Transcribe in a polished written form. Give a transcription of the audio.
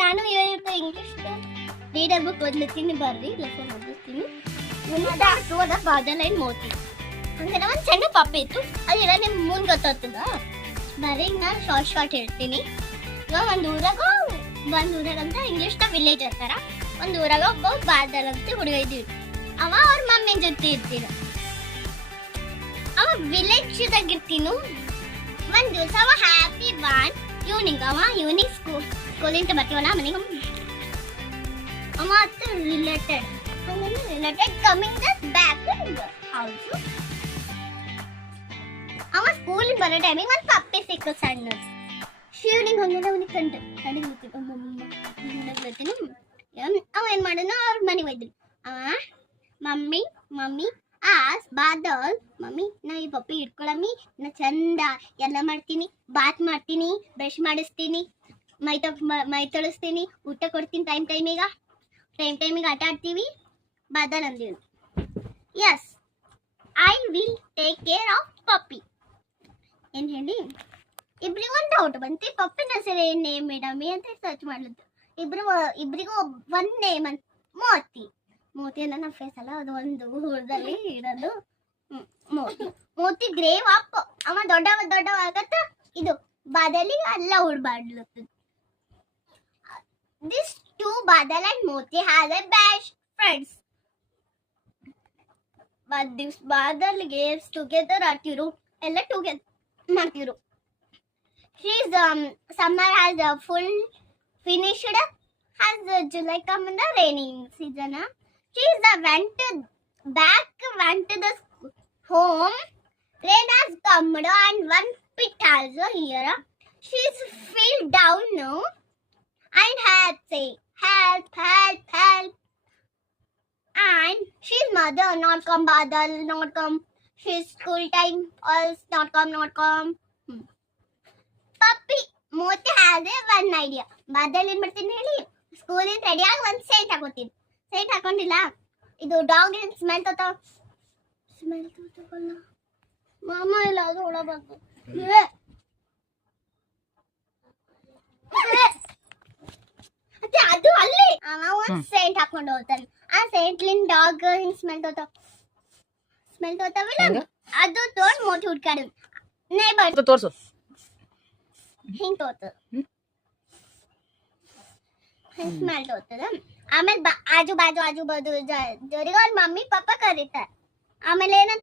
ನಾನು ಇವತ್ತು English reader book ಓದ್ಲತ್ತೀನಿ ಬರ್ರಿ ಲೆಸನ್ ಓದಿಸ್ತೀನಿ ಓದ ಬಾದಲೈನ್ ಮೋತಿ ಹಂಗೆ ಒಂದು ಸಣ್ಣ ಪಪ್ಪ ಇತ್ತು ಅದಿಲ್ಲ ನಿಮ್ ಮುಂದೆ ಗೊತ್ತಾಗ್ತದ ಬರ್ರಿ ನಾನು ಶಾರ್ಟ್ ಹೇಳ್ತೀನಿ ಇವಾಗ ಒಂದು ಊರಾಗಂತ ಇಂಗ್ಲಿಷ್ನ ವಿಲೇಜ್ ಅಂತಾರ ಒಂದು ಊರಾಗ ಒಬ್ಬ ಬಾದಲ್ ಅಂತ ಹುಡುಗ ಇದ್ದೀವಿ ಅವ ಅವ್ರ ಮಮ್ಮಿ ಜೊತೆ ಇರ್ತೀನ ಅವ ವಿಲೇಜ್ದಾಗ ಇರ್ತೀನು ಒಂದ್ ದಿವಸ ಅವ ಹ್ಯಾಪಿ ಬಾನ್ ಈವ್ನಿಂಗ್ ಸ್ಕೂಲಿಂದ ಬರ್ತೀವಲ್ಲ ಮನೆಗೆ ಅವ ಅತ್ತು ರಿಲೇಟೆಡ್ ಕಮಿಂಗ್ ಬ್ಯಾಕ್ ಹೌಸ್ ಅವ ಸ್ಕೂಲ್ ಬರೋ ಟೈಮಿಗೆ ಒಂದು ಪಪ್ಪಿ ಸಿಕ್ಕು ಸಣ್ಣ ಶಿವನಿಗೆ ಹಂಗೆಲ್ಲ ಅವನಿಗೆ ಕಂಡು ಅವ ಏನ್ ಮಾಡೋಣ ಅವ್ರ ಮನೆಗೆ ಹೋಯ್ತು ಅವ ಮಮ್ಮಿ ಆಸ್ ಬಾದಲ್ ಮಮ್ಮಿ ನಾ ಈ ಪಪ್ಪಿ ಇಟ್ಕೊಳಮ್ಮಿ ನಾ ಚಂದ ಎಲ್ಲ ಮಾಡ್ತೀನಿ ಬಾತ್ ಮಾಡ್ತೀನಿ ಬ್ರಷ್ ಮಾಡಿಸ್ತೀನಿ ಮೈ ತೊಳಿಸ್ತೀನಿ ಊಟ ಕೊಡ್ತೀನಿ ಟೈಮಿಗೆ ಆಟ ಆಡ್ತೀವಿ ಬಾದಲ್ ಅಂದಿವಿ yes I will take care of puppy ಏನ್ ಹೇಳಿ ಇಬ್ರಿಗೂ ಒಂದು ಡೌಟ್ ಬಂತು ಪಪ್ಪಿನ ಹೆಸರು ಏನ್ ನೇಮ್ ಇಡಮಿ ಅಂತ ಸರ್ಚ್ ಮಾಡ್ಲತ್ತು ಇಬ್ರಿಗೂ ಒಂದ್ ನೇಮ್ ಅಂತ ಮೋತಿ ಅಂದ್ರೆ ನಮ್ಮ ಫೇಸ್ ಅಲ್ಲ ಅದು ಒಂದು ಊರದಲ್ಲಿ ಇರೋದು ಮೋತಿ ಗ್ರೇವ್ ಅಪ್ ಅವ ದೊಡ್ಡವಾಗತ್ತ ಇದು ಬಾದಲಿ ಎಲ್ಲ ಉಡ್ಬಾಡ್ಲತ್ತದ this two Badal and Moti has a best friends but this badal games together artiru ella together martiru she's summer has a full finished has July come in the raining season she's went to the home rain has come and one pit also here she's fell down now and had say help and she's mother not come badal not come she's school time also not come puppy moti has one idea badal ಏನ್ ಮಾಡ್ತೀನಿ ಹೇಳಿ school ಇಂದ ready ಆಗಿ ಒಂದು set ಹಾಕೊಂಡಿಲ್ಲ ಇದು dog ಏನ್ smell ತೋತಲ್ಲ ಮಾಮ ಇಲ್ಲ ಅದು ಒಳ ಬಂತು ಅದು ಅಲ್ಲಿ ಅವ ಒಂದು ಸೆಂಟ್ ಹಾಕೊಂಡು ಹೋಗ್ತಾನೆ ಆ ಸೆಂಟ್ಲಿನ್ ಡಾಗ್ ಹಿಂಗ್ ಸ್ಮೆಲ್ ತೋತಾವಲ್ಲ ಅದು ತೋರ್ ಮೋಟಿ ಹುಡ್ಕಾಡು ನೇಬರ್ ತೋರ್ಸು ಹಿಂಗ್ ತೋತ ಹಿಂಗ್ ಸ್ಮೆಲ್ ತೋತದ ಆಮೇಲೆ ಆಜು ಬಾಜು ಜೋರಿಗೆ ಅವ್ರ ಮಮ್ಮಿ ಪಪ್ಪ ಕರೀತಾರೆ ಆಮೇಲೆ ಏನಂತ